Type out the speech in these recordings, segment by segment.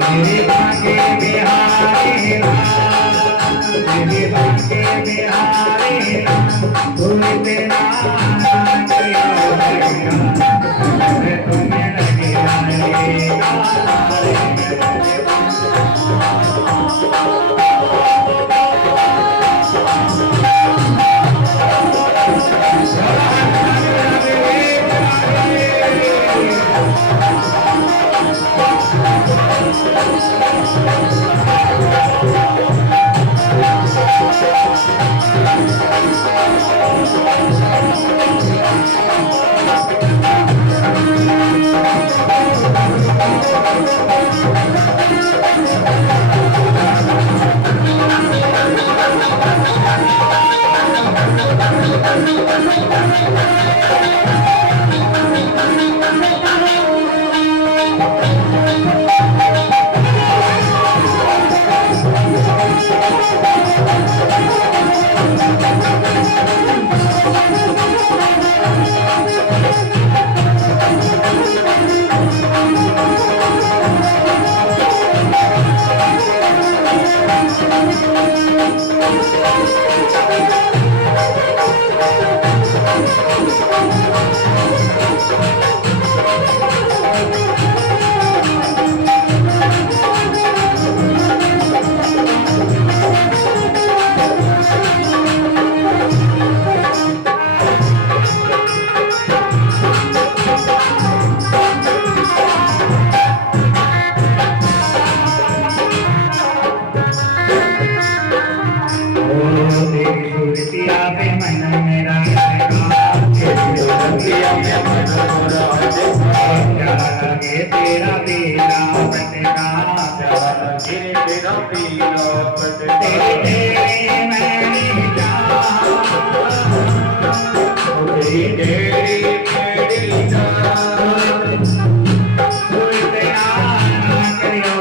मेरे बांके बिहारी लाल, मेरे बांके बिहारी लाल, कोई तेरा ना किया होगा, मैं तुम्हें लगे सूरतिया पे मन मेरा सूरतिया पे मन मोरा लगे तेरा पीला पटका लगे तेरा पीला पटका तेरी मैंने जान तेरी मेरी जान कोई तेरा ना करियो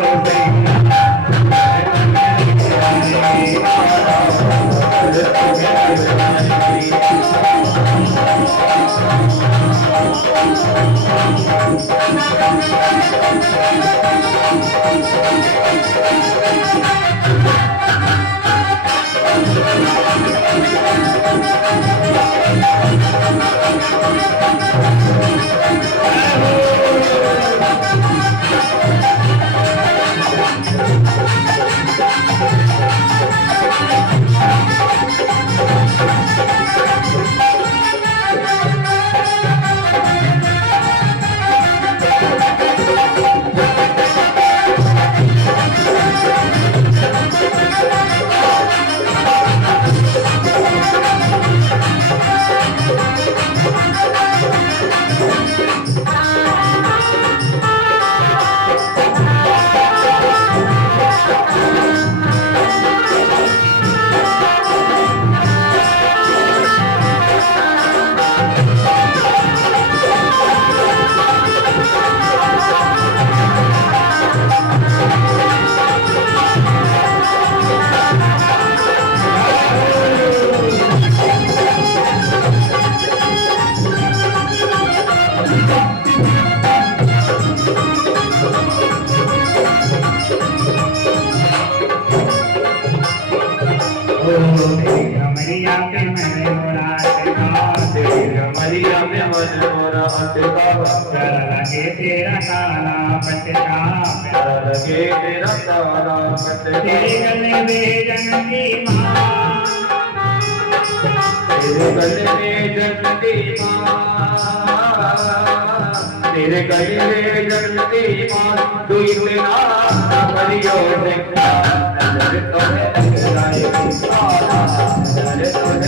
कमरिया पे मैंने मोरा कमरिया में मन मोरा प्यारा लगे तेरा काला पटका प्यारा लगे तेरा काला पटका तेरे गले में जन्नती माँ तेरे गले में जन्नती माँ तेरे गले में जन्नती माँ तू इतना करियो देखा नजर तो है नजर तो है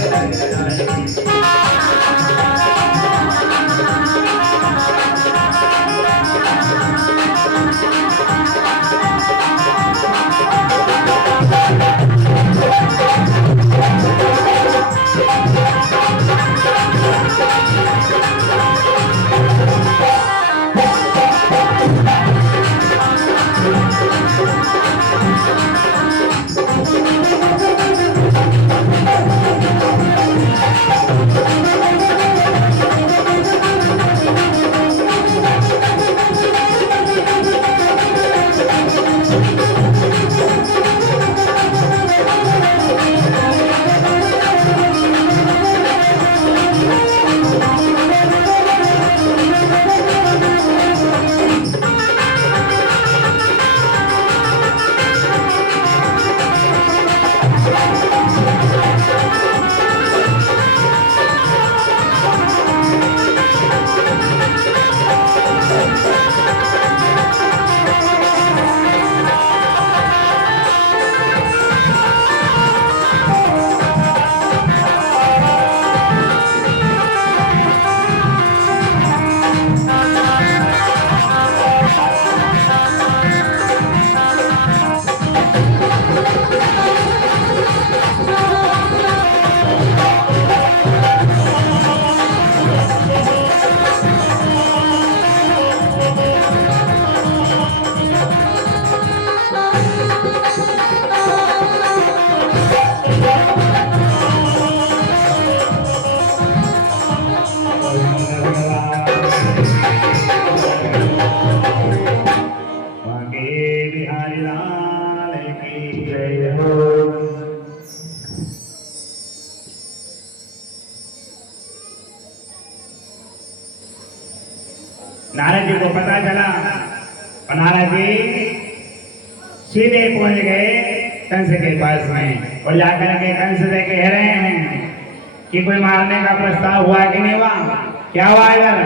नारद जी को पता चला और नारद जी सीधे पहुंच गए कंस के पास में और जाकर के कंस से कह रहे हैं कि कोई मारने का प्रस्ताव हुआ कि नहीं हुआ? क्या हुआ इधर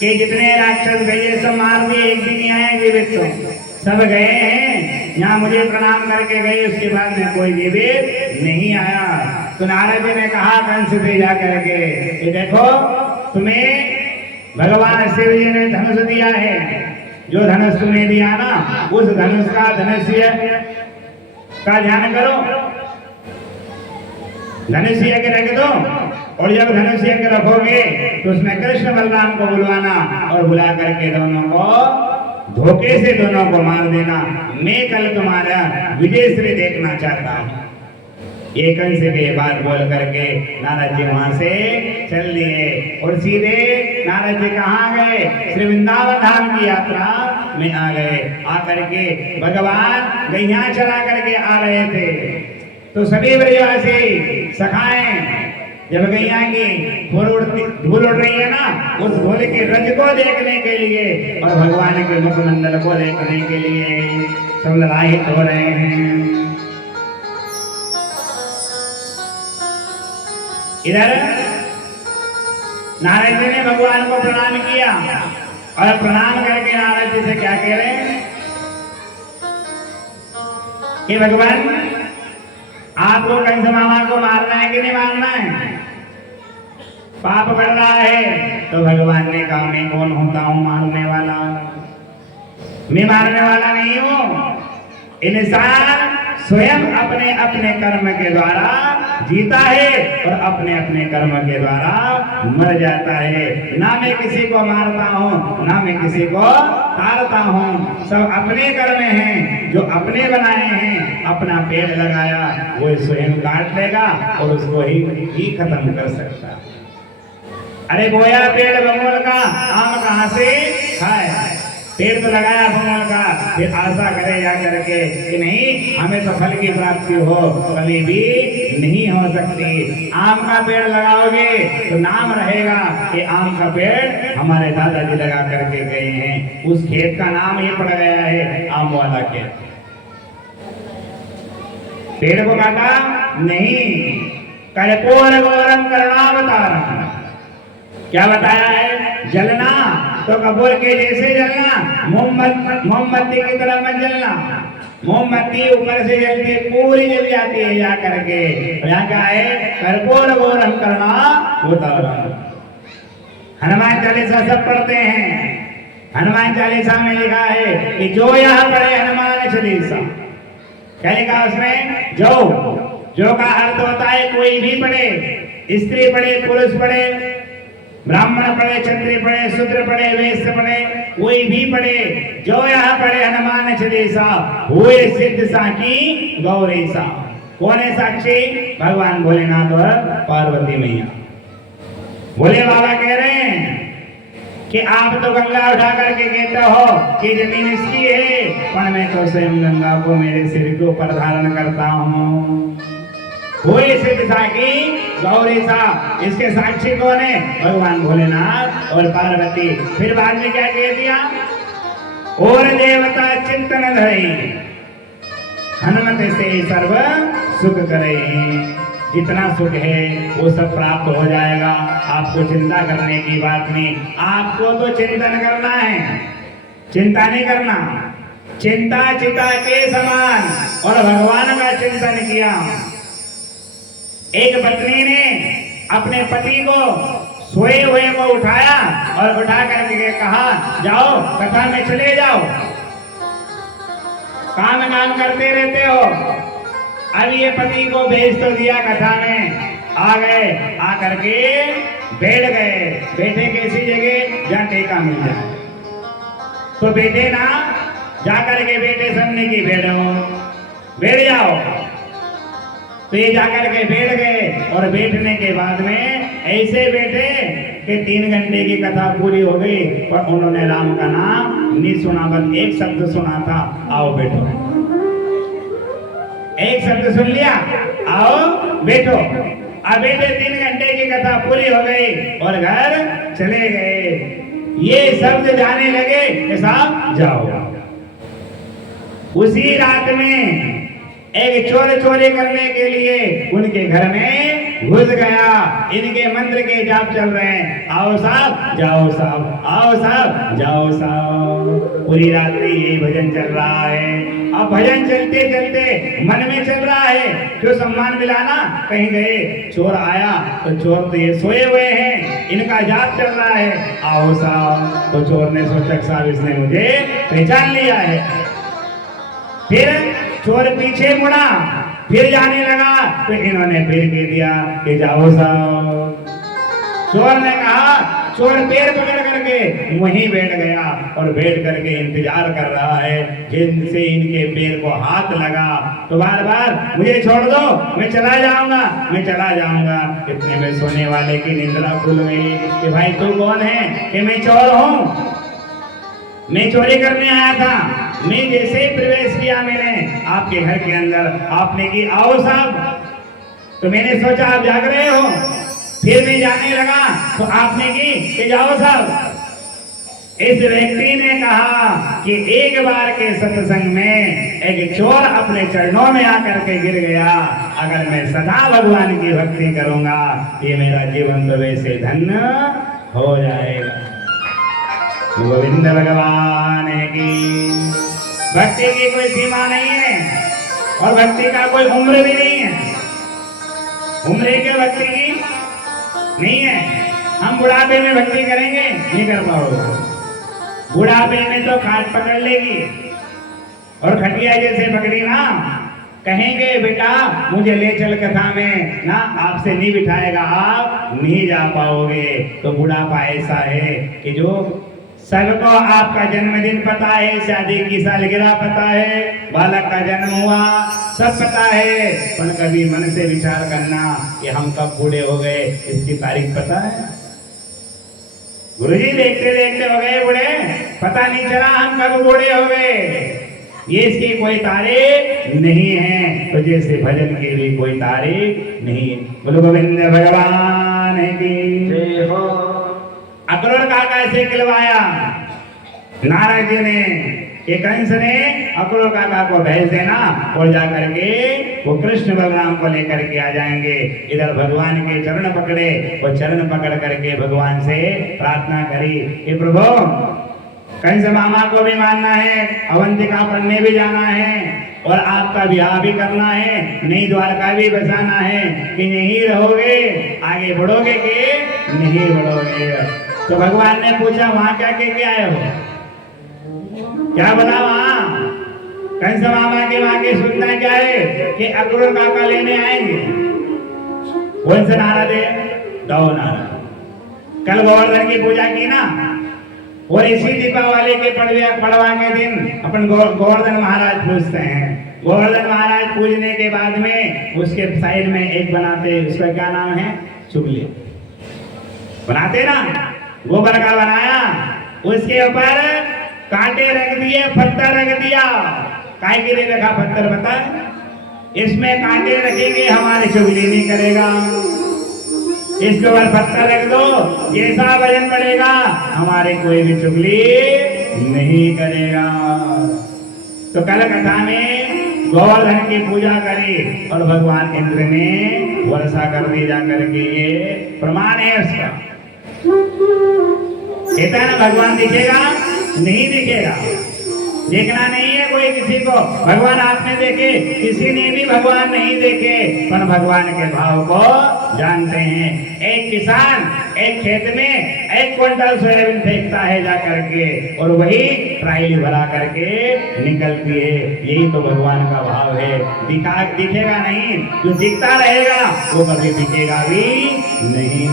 कि जितने राक्षस गए सब मार दिए, एक भी नहीं आए जीवित, तो सब गए हैं यहाँ मुझे प्रणाम करके गए, उसके बाद में कोई जीवित नहीं आया। तो नारद जी ने कहा कंस से जाकर के ये देखो तुम्हें भगवान शिव जी ने धनुष दिया है, जो धनुष तुम्हें दिया ना उस धनुष का धनुष्य का ध्यान करो, धनुष्य के रख दो और जब धनुष्य के रखोगे तो उसमें कृष्ण बलराम को बुलवाना और बुला करके दोनों को धोखे से दोनों को मार देना। मैं कल तुम्हारा विजय श्री देखना चाहता हूँ। ये कंस के बात बोल करके नारद जी वहां से चल दिए और सीधे नारद जी कहाँ गए? श्री वृंदावन धाम की यात्रा में आ गए। आकर के भगवान गैया चला करके आ रहे थे तो सभी ब्रजवासी सखाएं जब गैया की धूल उड़ रही है ना, उस धूल के रज को देखने के लिए और भगवान के मुखमंडल को देखने के लिए सब ललायित हो रहे हैं। इधर नारद जी ने भगवान को प्रणाम किया और प्रणाम करके नारद जी से क्या कह रहे हैं कि भगवान आपको कंस मामा को मारना है कि नहीं मारना है? पाप बढ़ रहा है। तो भगवान ने कहा मैं कौन होता हूं मारने वाला? मैं मारने वाला नहीं हूं। इंसान स्वयं अपने अपने कर्म के द्वारा जीता है और अपने अपने कर्म के द्वारा मर जाता है। ना मैं किसी को मारता हूँ ना मैं किसी को तारता हूँ, सब अपने कर्म हैं जो अपने बनाए हैं। अपना पेड़ लगाया वो स्वयं काट लेगा और उसको ही खत्म कर सकता। अरे बोया पेड़ बमोल का, आम कहाँ से खाए? पेड़ तो लगाया बमोल का, फिर आशा करे जा करके कि नहीं हमें तो फल की प्राप्ति हो, कभी भी नहीं हो सकती। आम का पेड़ लगाओगे तो नाम रहेगा कि आम का पेड़ हमारे दादाजी लगा करके गए हैं। उस खेत का नाम ही पड़ गया है आम वाला खेत। पेड़ को काटा नहीं। कर्पूर गौरम करुणावतारम, क्या बताया है? जलना तो कपूर के जैसे जलना, मोमबत्ती की तरह मत जलना। मोमबत्ती ऊपर से जलती पूरी जल जाती है जा करके। यहाँ क्या है? कर्पूर गौरम करुणावतारम। हनुमान चालीसा सब पढ़ते हैं। हनुमान चालीसा में लिखा है कि जो यहाँ पढ़े हनुमान चालीसा, क्या लिखा उसमें? जो का अर्थ होता है कोई भी पढ़े, स्त्री पढ़े पुरुष पढ़े, ब्राह्मण पढ़े क्षत्रिय पढ़े शूद्र पढ़े वैश्य पढ़े, कोई भी पढ़े, जो यहाँ पढ़े हनुमान चालीसा हुए सिद्ध साखी गौरीसा। कौन है साक्षी? भगवान भोलेनाथ और पार्वती मैया। भोले बाबा कह रहे हैं कि आप तो गंगा उठा करके कहते हो कि जमीन इसकी है, पर मैं तो स्वयं गंगा को मेरे सिर के ऊपर धारण करता हूँ। हुए सिद्ध साखी गौरीसा, इसके साक्षी कौन है? भगवान भोलेनाथ और पार्वती। फिर बाद में क्या कह दिया? और देवता चिंतन धरे, हनुमत से सर्व सुख करे। जितना सुख है वो सब प्राप्त हो जाएगा, आपको चिंता करने की बात नहीं। आपको तो चिंतन करना है, चिंता नहीं करना। चिंता चिता के समान और भगवान का चिंतन किया। एक पत्नी ने अपने पति को सोए हुए को उठाया और उठा करके कहा जाओ कथा में चले जाओ, काम करते रहते हो। अब ये पति को भेज तो दिया कथा में, आ गए, आ करके बैठ गए। बैठे कैसी जगह? जहाँ टेका मिल जाए। तो बैठे ना, जाकर के बैठे सामने की बैठ जाओ। तो ये जाकर के बैठ गए और बैठने के बाद में ऐसे बैठे कि 3 घंटे की कथा पूरी हो गई और उन्होंने राम का नाम नहीं सुना, बस एक शब्द सुना था, आओ बैठो। एक शब्द सुन लिया, आओ बैठो। अब बैठे 3 घंटे की कथा पूरी हो गई और घर चले गए। ये शब्द जाने लगे कि साहब जाओ। उसी रात में एक चोर चोरी करने के लिए उनके घर में घुस गया। इनके मंत्र के जाप चल रहे हैं, आओ साहब जाओ साहब, आओ साहब जाओ साहब। पूरी रात्रि ये भजन चल रहा है। अब भजन चलते चलते मन में चल रहा है जो सम्मान मिला ना, कहीं गए चोर आया तो चोर तो ये सोए हुए हैं, इनका जाप चल रहा है, आओ साहब। तो चोर ने सोचा साहब इसने मुझे पहचान लिया है। फिर चोर पीछे मुड़ा, फिर जाने लगा तो इन्होंने फिर कह दिया कि जाओ साहब। चोर ने कहा, चोर पैर पकड़ करके वहीं बैठ गया और बैठ करके इंतजार कर रहा है जिनसे इनके पैर को हाथ लगा तो बार बार मुझे छोड़ दो, मैं चला जाऊंगा, मैं चला जाऊंगा। इतने में सोने वाले की निंद्रा खुल गई कि भाई तू कौन है? कि मैं चोर हूँ, मैं चोरी करने आया था। मैं जैसे ही प्रवेश किया मैंने आपके घर के अंदर, आपने की आओ साहब, तो मैंने सोचा आप जाग रहे हो। फिर मैं जाने लगा तो आपने की कि जाओ साहब। इस व्यक्ति ने कहा कि एक बार के सत्संग में एक चोर अपने चरणों में आकर के गिर गया, अगर मैं सदा भगवान की भक्ति करूंगा ये मेरा जीवन तो वैसे धन्य हो जाएगा। गोविंद भगवान की भक्ति की कोई सीमा नहीं है और भक्ति का कोई उम्र भी नहीं है। उम्र के भक्ति की नहीं है। हम बुढ़ापे में भक्ति करेंगे, नहीं कर पाओगे। बुढ़ापे में तो खाट पकड़ लेगी और खटिया जैसे पकड़ी ना, कहेंगे बेटा मुझे ले चल कथा में ना, आपसे नहीं बिठाएगा, आप नहीं जा पाओगे। तो बुढ़ापा ऐसा है कि जो सबको आपका जन्मदिन पता है, शादी की सालगिरह पता है, बालक का जन्म हुआ सब पता है, पर कभी मन से विचार करना कि हम कब बूढ़े हो गए इसकी तारीख पता है? गुरुजी देखते देखते हो गए बूढ़े, पता नहीं चला हम कब बूढ़े हो गए। ये इसकी कोई तारीख नहीं है, तो जैसे भजन की भी कोई तारीख नहीं। बोलो गोविंद भगवान की जय हो। अक्रूर काका से खिलवाया नारद जी ने कि कंस ने अक्रूर काका को भेज देना और जाकर के वो कृष्ण बलराम को लेकर के आ जाएंगे। इधर भगवान के चरण पकड़े, वो चरण पकड़ करके भगवान से प्रार्थना करी कि प्रभु कंस मामा को भी मानना है, अवंतिका पढ़ने भी जाना है और आपका ब्याह भी करना है, नई द्वारका भी बसाना है, कि नहीं रहोगे, आगे बढ़ोगे कि नहीं बढ़ोगे। तो भगवान ने पूछा वहां क्या कह के आए हो? क्या बोला वहां? कंस मामा के वहां के सुनना क्या है कि अक्रूर काका लेने आएंगे। कौन सा नारद है? दो नारद। कल गोवर्धन की पूजा की ना, और इसी दीपावली के पड़वा के दिन अपन गोवर्धन महाराज पूजते हैं। गोवर्धन महाराज पूजने के बाद में उसके साइड में एक बनाते, उसका क्या नाम है? चुगली बनाते ना, गोबर का बनाया, उसके ऊपर कांटे रख दिए, पत्थर रख दिया। काय के लिए रखा पत्थर बता? इसमें कांटे रखेंगे हमारे चुगली नहीं करेगा, इसके ऊपर पत्थर रख दो, जैसा भजन पड़ेगा हमारे कोई भी चुगली नहीं करेगा। तो कल कथा में गोवर्धन की पूजा करी और भगवान इंद्र ने वर्षा कर दी जाकर के, ये प्रमाण है उसका। कहता है ना भगवान दिखेगा? नहीं दिखेगा, देखना नहीं है कोई किसी को। भगवान आपने देखे, किसी ने भी भगवान नहीं देखे, पर भगवान के भाव को जानते हैं। एक किसान एक खेत में 1 क्विंटल सोयाबीन फेंकता है जा करके और वही ट्रायली भरा करके निकलती है। यही तो भगवान का भाव है। दिखेगा नहीं, जो दिखता रहेगा वो कभी दिखेगा भी नहीं।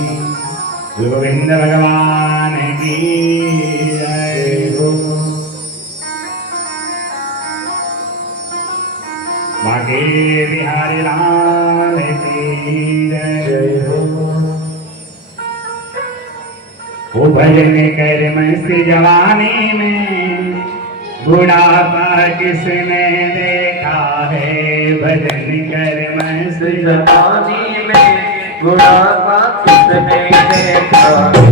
गोविंद भगवान की जय हो। बाके बिहारी लाल की जय हो। वो भजन कर मस्त जवानी में, बुढ़ापा किसने देखा है? भजन कर मस्त जवानी में, बुढ़ापा किसने देखा है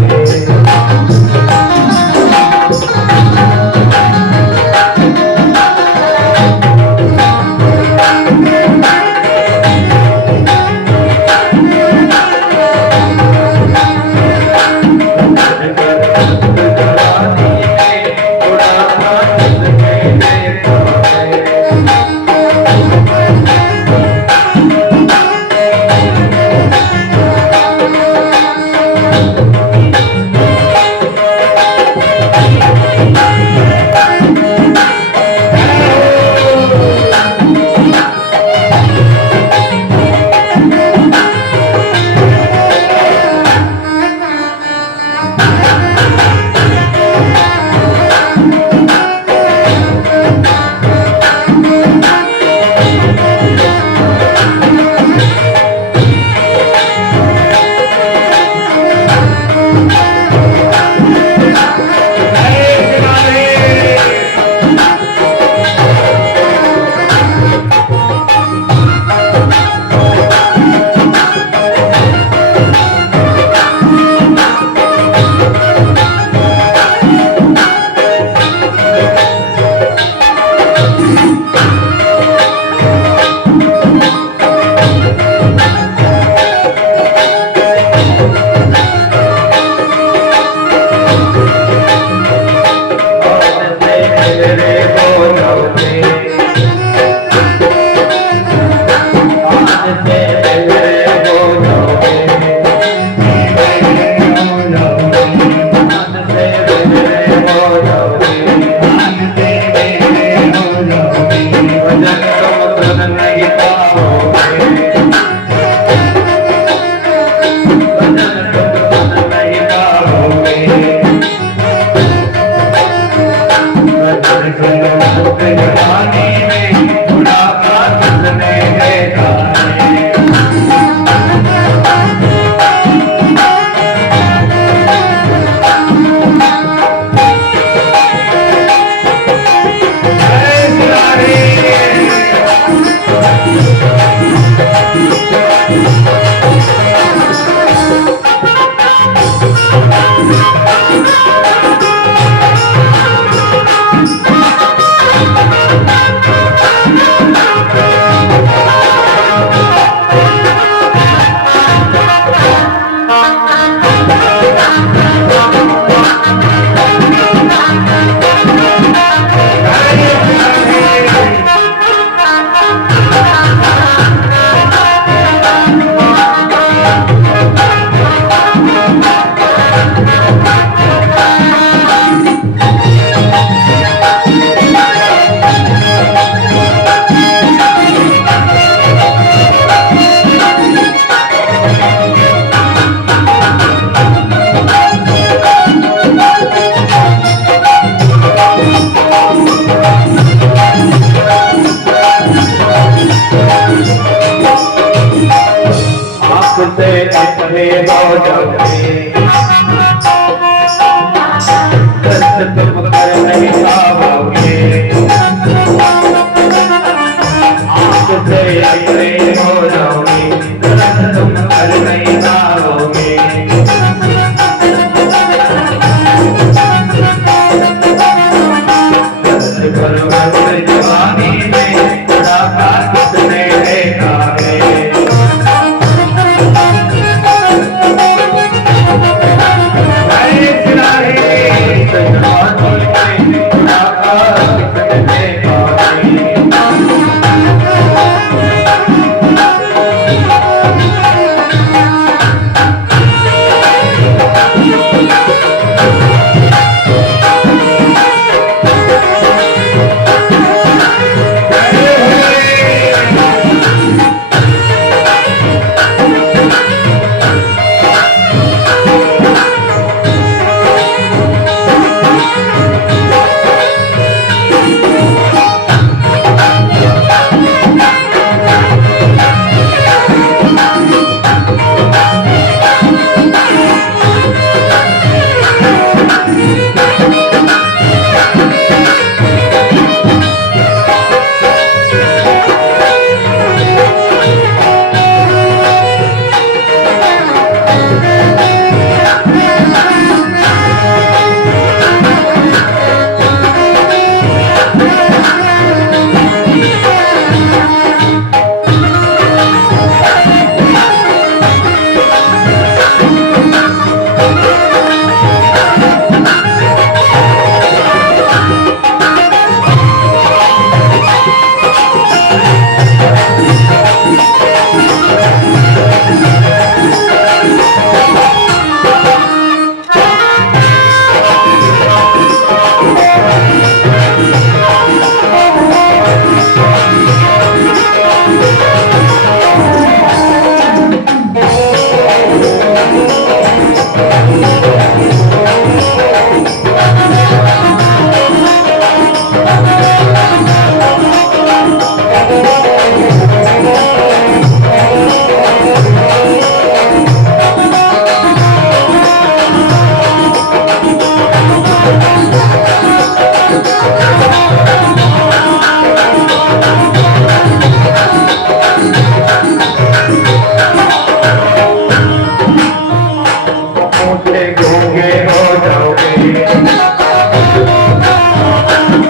मुझसे गूंगे हो जाओगे,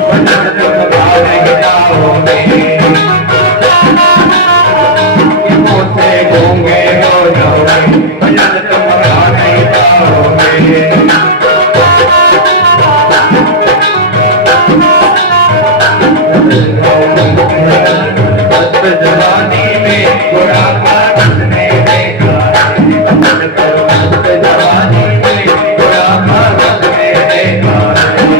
वचन तुम गा नहीं जाओगे, कि मुझसे गूंगे हो जाओगे, वचन तुम गा नहीं जाओगे। मस्त जवानी में बुढ़ापा किसने देखा है, मस्त जवानी में बुढ़ापा किसने देखा है।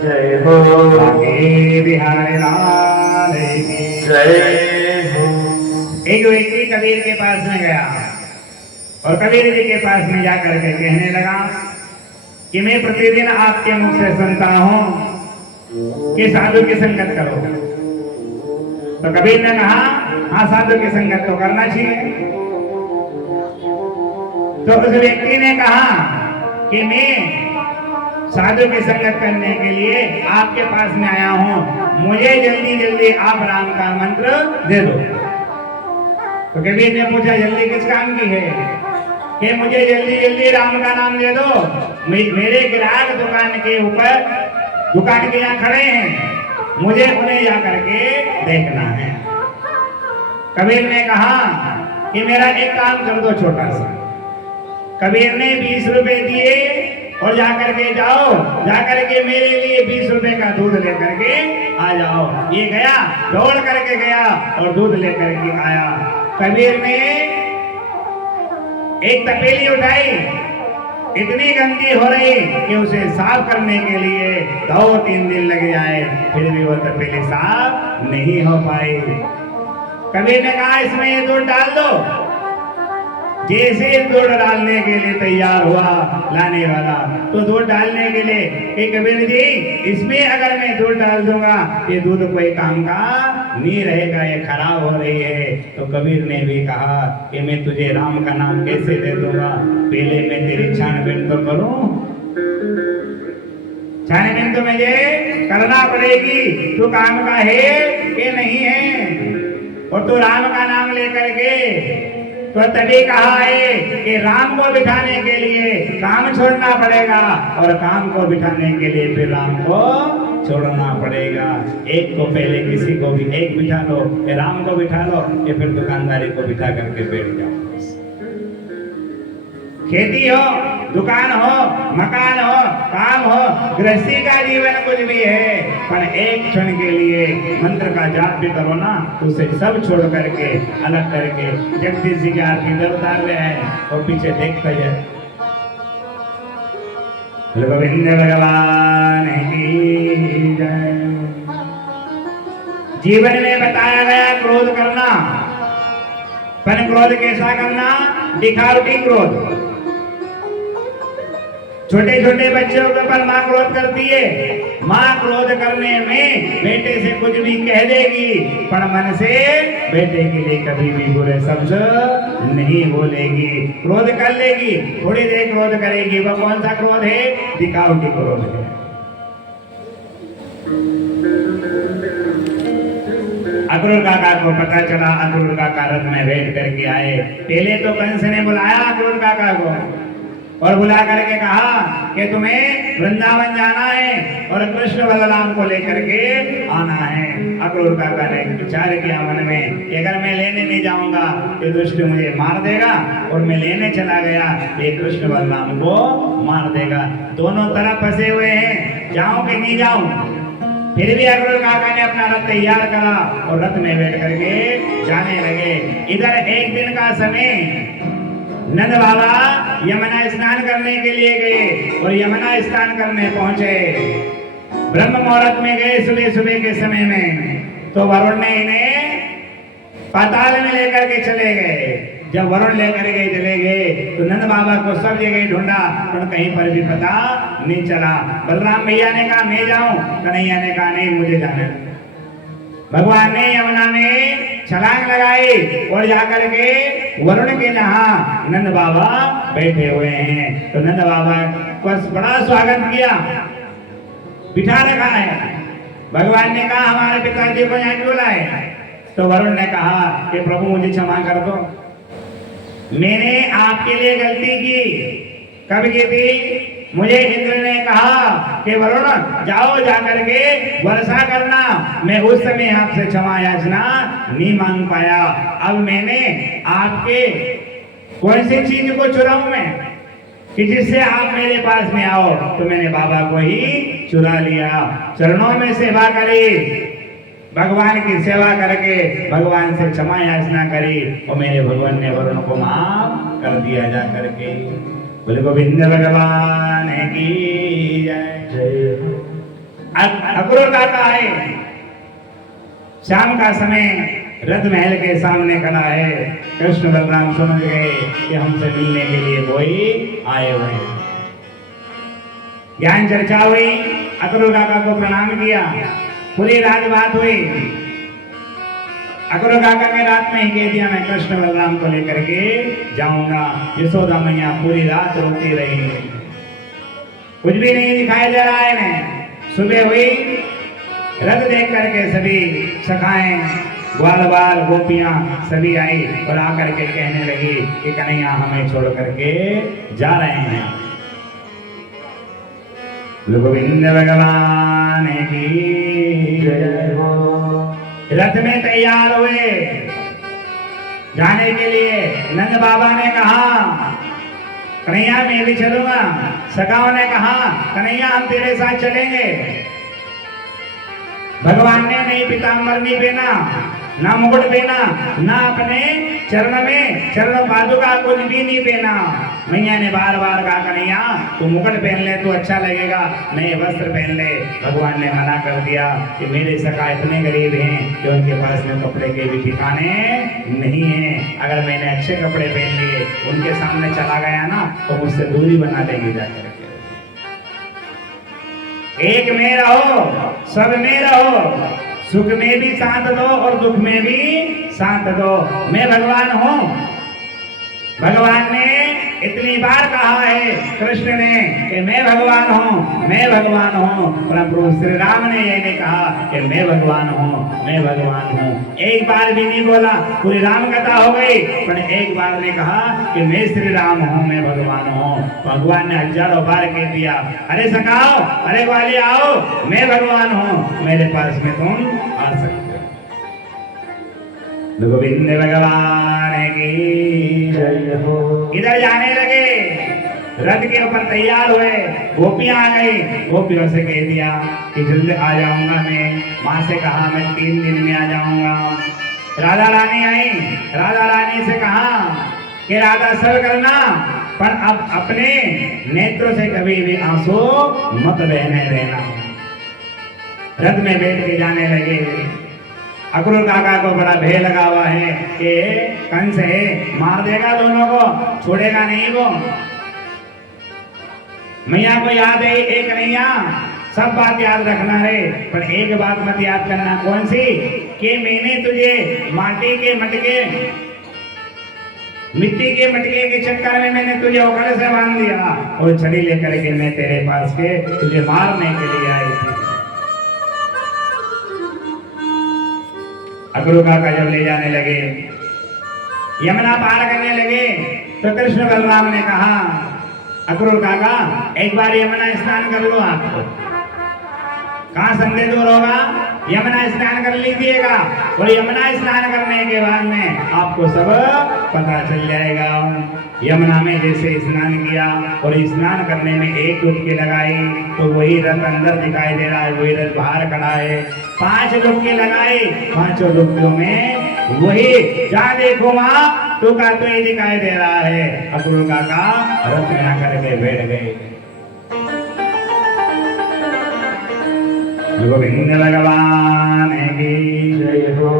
जय हो आगे बिहारी लाल की जय हो। एक व्यक्ति कबीर के पास में गया और कबीर जी के पास में जाकर के कहने लगा कि मैं प्रतिदिन आपके मुख से सुनता हूँ कि साधु की संगत करो। तो कबीर ने कहा हाँ साधु की संगत तो करना चाहिए। तो उस व्यक्ति ने कहा कि मैं साधु की संगत करने के लिए आपके पास में आया हूँ, मुझे जल्दी जल्दी आप राम का मंत्र दे दो। तो कबीर ने पूछा जल्दी किस काम की है, कि मुझे जल्दी जल्दी राम का नाम दे दो, मेरे ग्राहक दुकान के ऊपर दुकान के यहाँ खड़े हैं, मुझे उन्हें जा करके देखना है। कबीर ने कहा कि मेरा एक काम कर दो छोटा सा। कबीर ने 20 रुपए दिए और जाकर के जाओ, जाकर के मेरे लिए 20 रुपए का दूध लेकर के आ जाओ। ये गया, दौड़ करके गया और दूध लेकर के आया। कबीर ने एक तपेली उठाई, इतनी गंदी हो रही कि उसे साफ करने के लिए 2-3 दिन लग जाए, फिर भी वो तपेली साफ नहीं हो पाई। कबीर ने कहा इसमें ये दूध डाल दो। जैसे दूध डालने के लिए तैयार हुआ लाने वाला, तो दूध डालने के लिए कि कबीर जी इसमें अगर मैं दूध डाल दूंगा ये दूध कोई काम का नहीं रहेगा, ये खराब हो रही है। तो कबीर ने भी कहा कि मैं तुझे राम का नाम कैसे दे दूंगा, पहले मैं तेरी छानबीन तो करूं। छानबीन तो मुझे करना पड़ेगी, तू काम का है कि नहीं है, और तू राम का नाम लेकर के तो तभी कहा है कि राम को बिठाने के लिए काम छोड़ना पड़ेगा और काम को बिठाने के लिए फिर राम को छोड़ना पड़ेगा। एक को पहले किसी को भी एक बिठा लो, ये राम को बिठा लो, ये फिर दुकानदारी को बिठा करके बैठ जाओ। खेती हो, दुकान हो, मकान हो, काम हो, गृहस्थी का जीवन कुछ भी है, पर एक क्षण के लिए मंत्र का जाप भी करो ना, तो उसे सब छोड़ करके अलग करके जगदीश जी के आरती इधर उतार रहे हैं और पीछे देखते जाए। गोविंद भगवान की जय। जीवन में बताया गया क्रोध करना, पर क्रोध कैसा करना? दिखावटी क्रोध। छोटे छोटे बच्चों के ऊपर माँ क्रोध करती है, माँ क्रोध करने में बेटे से कुछ भी कह देगी, पर मन से बेटे के लिए कभी भी बुरे शब्द नहीं बोलेगी। क्रोध कर लेगी, थोड़ी देर क्रोध करेगी, वह कौन सा क्रोध है? दिखावटी क्रोध है। अक्रूर काका को पता चला, अक्रूर काका रथ में बैठ करके आए। पहले तो कंस ने बुलाया अक्रूर काका को और बुला करके कहा कि तुम्हें वृंदावन जाना है और कृष्ण बलराम को लेकर के आना है। अक्रूर काका ने विचार किया मन में कि अगर मैं लेने नहीं जाऊंगा तो दुष्ट मुझे मार देगा, और मैं लेने चला गया ये कृष्ण बलराम को मार देगा। दोनों तरफ फंसे हुए हैं, जाऊं कि नहीं जाऊं। फिर भी अक्रूर काका ने अपना रथ तैयार करा और रथ में बैठ करके जाने लगे। इधर एक दिन का समय, नंद बाबा यमुना स्नान करने के लिए गए और यमुना स्नान करने पहुंचे। ब्रह्म मुहूर्त में गए सुबह सुबह के समय में, तो वरुण ने इन्हें पाताल में लेकर के चले गए। जब वरुण लेकर के चले गए तो नंद बाबा को सब जगह ढूंढा, पर कहीं पर भी पता नहीं चला। बलराम भैया ने कहा मैं जाऊं, कन्हैया ने कहा नहीं मुझे जाना है। भगवान ने यमुना में छलांग लगाई और जाकर के वरुण के यहाँ नंद बाबा बैठे हुए हैं। तो नंद बाबा को बड़ा स्वागत किया, बिठा रखा है। भगवान ने कहा हमारे पिताजी को यहाँ क्यों लाए? तो वरुण ने कहा कि प्रभु मुझे क्षमा कर दो, मैंने आपके लिए गलती की। कब की थी? मुझे इंद्र ने कहा कि वरुण जाओ जाकर के वर्षा करना। मैं उस समय आपसे क्षमा याचना नहीं मांग पाया। अब मैंने आपके कौन सी चीज को चुराऊं मैं कि जिससे आप मेरे पास में आओ? तो मैंने बाबा को ही चुरा लिया। चरणों में सेवा करी, भगवान की सेवा करके भगवान से क्षमा याचना करी और मेरे भगवान ने वरुण को माफ कर दिया जा करके। बोले गोविंद भगवान की जय। अक्रूर काका है, शाम का समय रथ महल के सामने खड़ा है। कृष्ण बलराम समझ गए कि हमसे मिलने के लिए कोई आए हुए हैं। ज्ञान चर्चा हुई, अक्रूर काका को प्रणाम किया, पूरी रात बात हुई। अक्रूर काका ने रात में ही कह दिया मैं कृष्ण बलराम को लेकर के जाऊंगा। यशोदा मैया पूरी रात रोती रही, कुछ भी नहीं दिखाई दे रहा है इन्हें। सुबह हुई, रथ देख करके सभी सखाएं, ग्वाल बाल गोपियां सभी आई और आकर के कहने लगी कि कन्हैया हमें छोड़ करके जा रहे हैं। गोविंद भगवान की जय हो। रथ में तैयार हुए जाने के लिए। नंद बाबा ने कहा कन्हैया मैं भी चलूंगा। सखाओं ने कहा कन्हैया हम तेरे साथ चलेंगे। भगवान ने नहीं पीताम्बर नहीं पहना, ना मुकुट पहना, ना अपने चरण में चरण पादुका कुछ भी नहीं पहना। मैया ने बार बार कहा कन्हैया तू मुकुट पहन ले तो अच्छा लगेगा, नए वस्त्र पहन ले। भगवान ने मना कर दिया कि मेरे सखा इतने गरीब हैं कि उनके पास में कपड़े के भी ठिकाने नहीं है। अगर मैंने अच्छे कपड़े पहन लिए, उनके सामने चला गया ना तो मुझसे दूरी बना लेंगे जाकर के। एक में रहो, सब में रहो, सुख में भी साथ दो और दुख में भी साथ दो। मैं भगवान हूं। भगवान ने इतनी बार कहा है कृष्ण ने कि मैं भगवान हूं, मैं भगवान हूं। प्रभु श्री राम ने ये नहीं कहा कि मैं भगवान हूं, मैं भगवान हूं। एक बार भी नहीं बोला, पूरी राम कथा हो गई, पर एक बार ने कहा कि मैं श्री राम हूं, मैं भगवान हूं। भगवान ने हजारों बार कह दिया अरे सखाओ, अरे वाले आओ, मैं भगवान हूं, मेरे पास में तुम आ सकते। गोविंद भगवान की जय हो। इधर जाने लगे, रथ के ऊपर तैयार हुए, गोपियां आ गई। गोपियों से कह दिया कि जल्दी आ जाऊंगा मैं। माँ से कहा मैं 3 दिन में आ जाऊंगा। राधा रानी आई, राधा रानी से कहा कि राधा सब करना, पर अब अपने नेत्रों से कभी भी आंसू मत बहने देना। रथ में बैठ के जाने लगे। अक्रूर काका को बड़ा भय लगा हुआ है कि कंस है, मार देगा दोनों को, छोड़ेगा नहीं वो। मैया को याद है एक नैया, सब बात याद रखना है, पर एक बात मत याद करना। कौन सी? कि मैंने तुझे माटी के मटके, मिट्टी के मटके के चक्कर में मैंने तुझे उखड़ से बांध दिया और छड़ी लेकर के मैं तेरे पास के तुझे मारने के लिए आई थी। अक्रूर काका जब ले जाने लगे, यमुना पार करने लगे, तो कृष्ण बलराम ने कहा अक्रूर काका एक बार यमुना स्नान कर लो आपको, कहाँ संदेह दूर होगा, यमुना स्नान कर लीजिएगा और यमुना स्नान करने के बाद में आपको सब पता चल जाएगा। यमुना में जैसे स्नान किया और स्नान करने में एक डुबकी लगाई तो वही रथ अंदर दिखाई दे रहा है, वही रथ बाहर खड़ा है। 5 डुबकी लगाई, 5 डुबकियों में वही जा देखो माँ तो का तो ये दिखाई दे रहा है। अक्रूर काका रथ में आकर के बैठ गए। गोविंद भगवान की जय हो।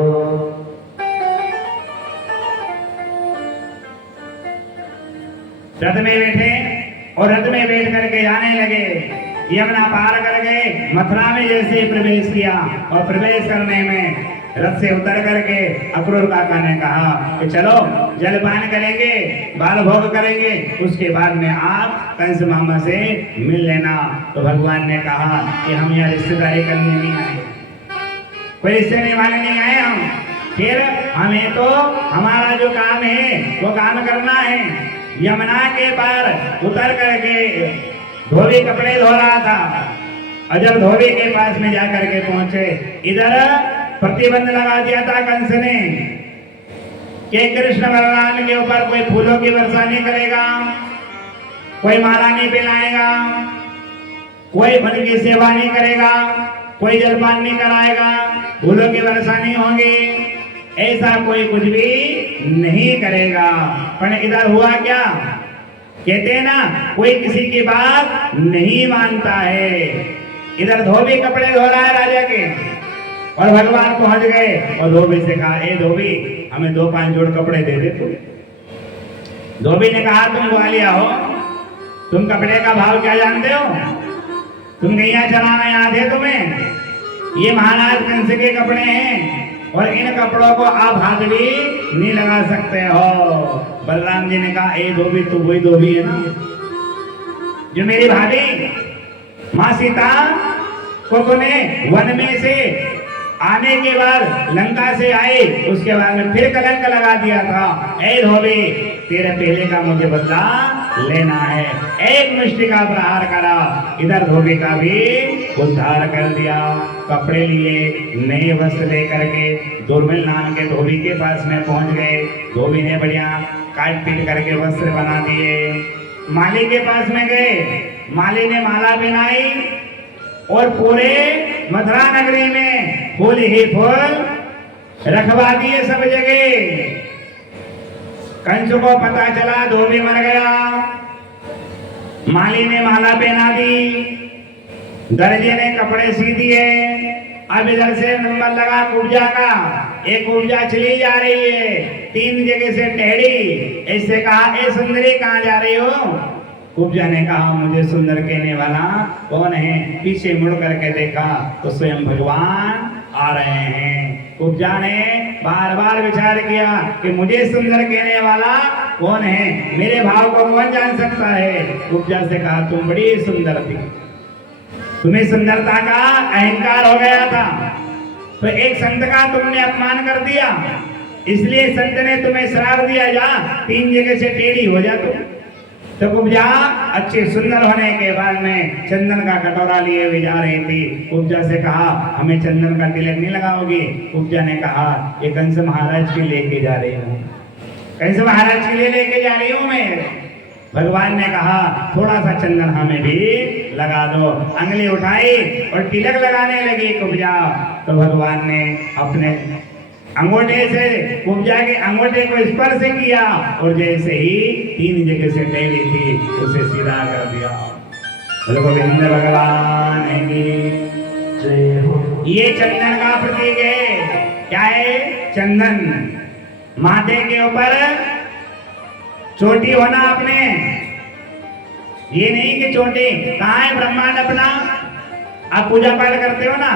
रथ में बैठे और रथ में बैठ करके जाने लगे, यमुना पार कर गए। मथुरा में जैसे प्रवेश किया और प्रवेश करने में रथ से उतर करके अक्रूर काका ने कहा कि चलो जलपान करेंगे, बाल भोग करेंगे, उसके बाद में आप कंस मामा से मिल लेना। तो भगवान ने कहा कि हम यहाँ रिश्तेदारी करने नहीं आए, कोई रिश्ते निभाने नहीं आए हम, फिर हमें तो हमारा जो काम है वो काम करना है। यमुना के पार उतर करके धोबी कपड़े धो रहा था और जब धोबी के पास में जाकर के पहुंचे, इधर प्रतिबंध लगा दिया था कंस ने कि कृष्ण बलराम के ऊपर कोई फूलों की वर्षा नहीं करेगा, कोई माला नहीं पिलाएगा, कोई उनकी सेवा नहीं करेगा, कोई जलपान नहीं कराएगा, फूलों की वर्षा नहीं होगी, ऐसा कोई कुछ भी नहीं करेगा। पर इधर हुआ क्या, कहते हैं ना कोई किसी की बात नहीं मानता है। इधर धोबी कपड़े धो रहा है राजा के और भगवान पहुंच गए और धोबी से कहा ए धोबी हमें 2-5 जोड़ कपड़े दे दे तू। धोबी ने कहा तुम ग्वालिया हो, तुम कपड़े का भाव क्या जानते हो, तुम गैया चराना याद है तुम्हें, ये महाराज कंस के कपड़े हैं और इन कपड़ों को आप हाथ भी नहीं लगा सकते हो। बलराम जी ने कहा ए धोबी तू वही धोबी है ना जो मेरी भाभी माँ सीता को तुम्हें वन में से आने के बाद लंका से आए उसके बाद में फिर कलंक लगा दिया था। ए धोबी तेरे पहले का मुझे बदला लेना है। एक मुष्टि का प्रहार करा, इधर धोबी का भी उद्धार कर दिया। कपड़े लिए, नए वस्त्र लेकर के दुर्मिल नाम के धोबी के पास में पहुंच गए। धोबी ने बढ़िया काट पीट करके वस्त्र बना दिए। माली के पास में गए, माली ने माला पहनाई और पूरे मथुरा नगरी में फूल ही फूल रखवा दिए सब जगह। कंस को पता चला धोबी मर गया, माली ने माला पहना दी, दर्जे ने कपड़े सी दिए। अब इधर से नंबर लगा कुब्जा का, एक कुब्जा चली जा रही है 3 जगह से टेढ़ी। ऐसे कहा ए सुंदरी कहाँ जा रही हो। कुब्जा ने कहा मुझे सुंदर कहने वाला कौन है। पीछे मुड़ करके देखा तो स्वयं भगवान आ रहे हैं। कुब्जा ने बार बार विचार किया कि मुझे सुंदर कहने वाला कौन है, मेरे भाव को कौन जान सकता है। कुब्जा से कहा तुम बड़ी सुंदर थी, तुम्हें सुंदरता का अहंकार हो गया था, तो एक संत का तुमने अपमान कर दिया, इसलिए संत ने तुम्हें श्राप दिया जा 3 जगह से टेढ़ी हो जा तुम। तो कुब्जा अच्छे सुंदर होने के बाद में चंदन का कटोरा लिए हुए जा रही थी। कुब्जा से कहा हमें चंदन का तिलक नहीं लगाओगी। कुब्जा ने कहा ये कंस महाराज के लेके जा रही हूँ, कंस महाराज के लिए लेके जा रही हूँ मैं। भगवान ने कहा थोड़ा सा चंदन हमें भी लगा दो। अंगली उठाई और तिलक लगाने लगी कुब्जा। तो भगवान ने अपने अंगूठे से कुब्जा के अंगूठे को स्पर्श किया और जैसे ही 3 जगह से टेढ़ी थी उसे सीधा कर दिया। गोविंद भगवान की जय हो। ये चंदन का प्रतीक है। क्या है? चंदन। माथे के ऊपर चोटी होना अपने, ये नहीं कि चोटी कहाँ है ब्रह्मांड अपना। आप पूजा पाठ करते हो ना,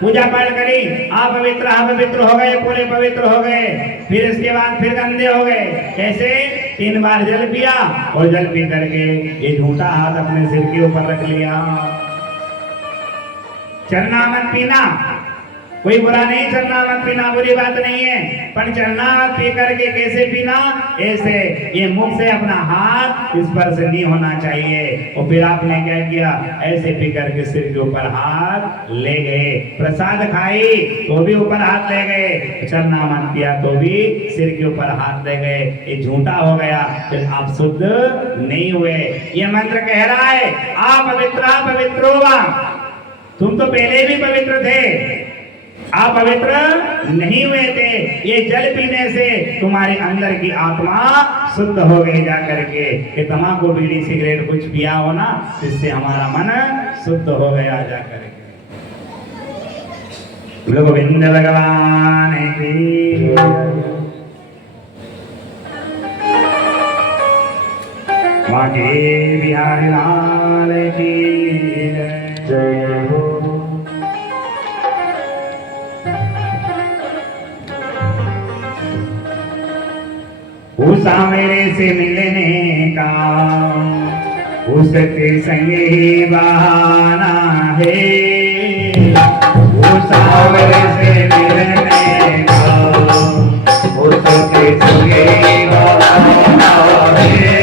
पूजा पाठ करी, आप पवित्र हो गए, पूरे पवित्र हो गए, फिर इसके बाद फिर गंदे हो गए। कैसे? 3 बार जल पिया और जल पी करके ये झूठा हाथ अपने सिर के ऊपर रख लिया। चरना मत पीना, कोई बुरा नहीं, चरना मत पीना बुरी बात नहीं है, पर चरना पी करके कैसे पीना, ऐसे ये मुख से अपना हाथ इस पर से नहीं होना चाहिए। और फिर आपने क्या किया, ऐसे पी करके सिर के ऊपर हाथ ले गए, प्रसाद खाई तो भी ऊपर हाथ ले गए, चरना मत किया तो भी सिर के ऊपर हाथ ले गए, ये झूठा हो गया, फिर आप शुद्ध नहीं हुए। ये मंत्र कह रहा है आप पवित्र होगा, तुम तो पहले भी पवित्र थे, आप पवित्र नहीं हुए थे, ये जल पीने से तुम्हारे अंदर की आत्मा शुद्ध हो गई जा करके। कि तम्बाकू बीड़ी सिगरेट कुछ पिया हो ना, जिससे हमारा मन शुद्ध हो गया जा करके। गोविंद भगवान की बांके बिहारी लाल की जय हो। उषा मेरे से मिलने का उसके संग ही बहाना है, उषा मेरे से मिलने का उसके संग ही बहाना है।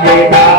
Hare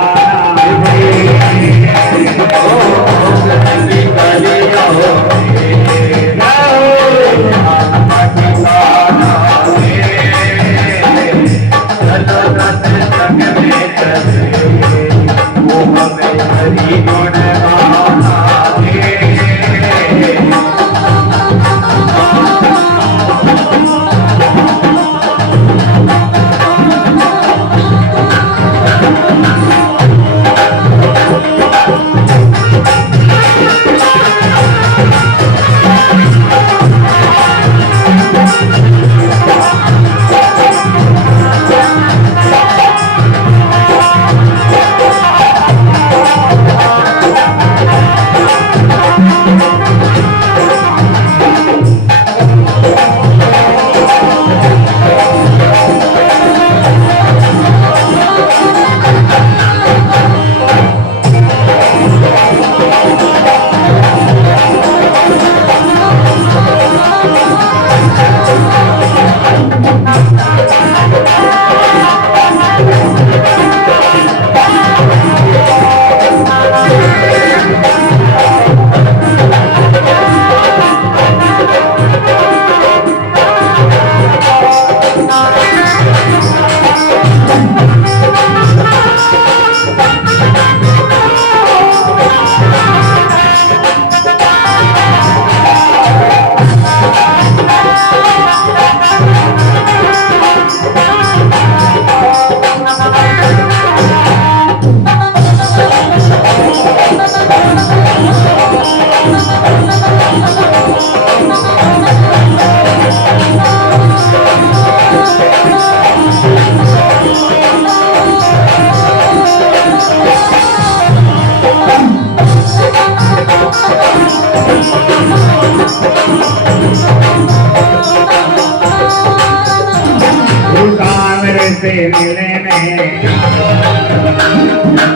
दिल में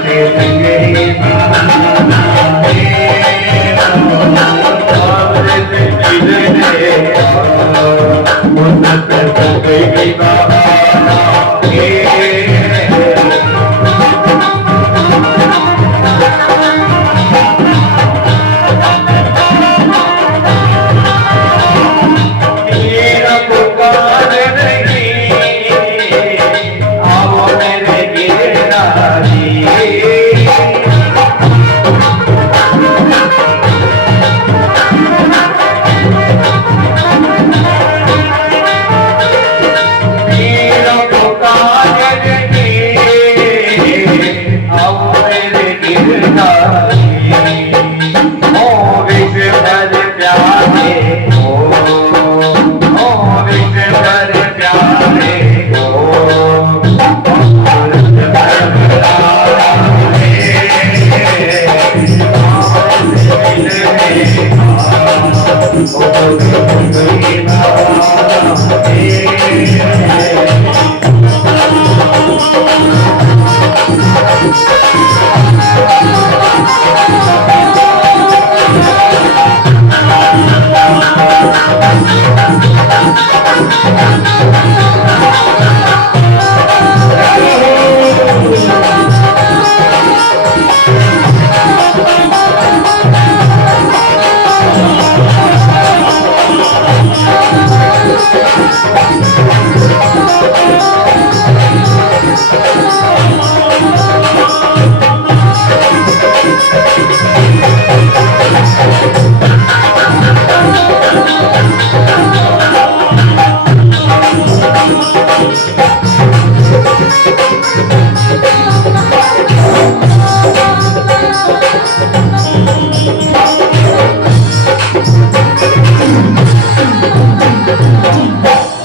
ते संगे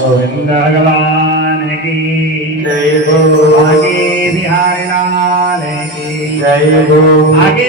गोविंद भगवान की जय हो। आगे बिहारी लाल की जय हो। आगे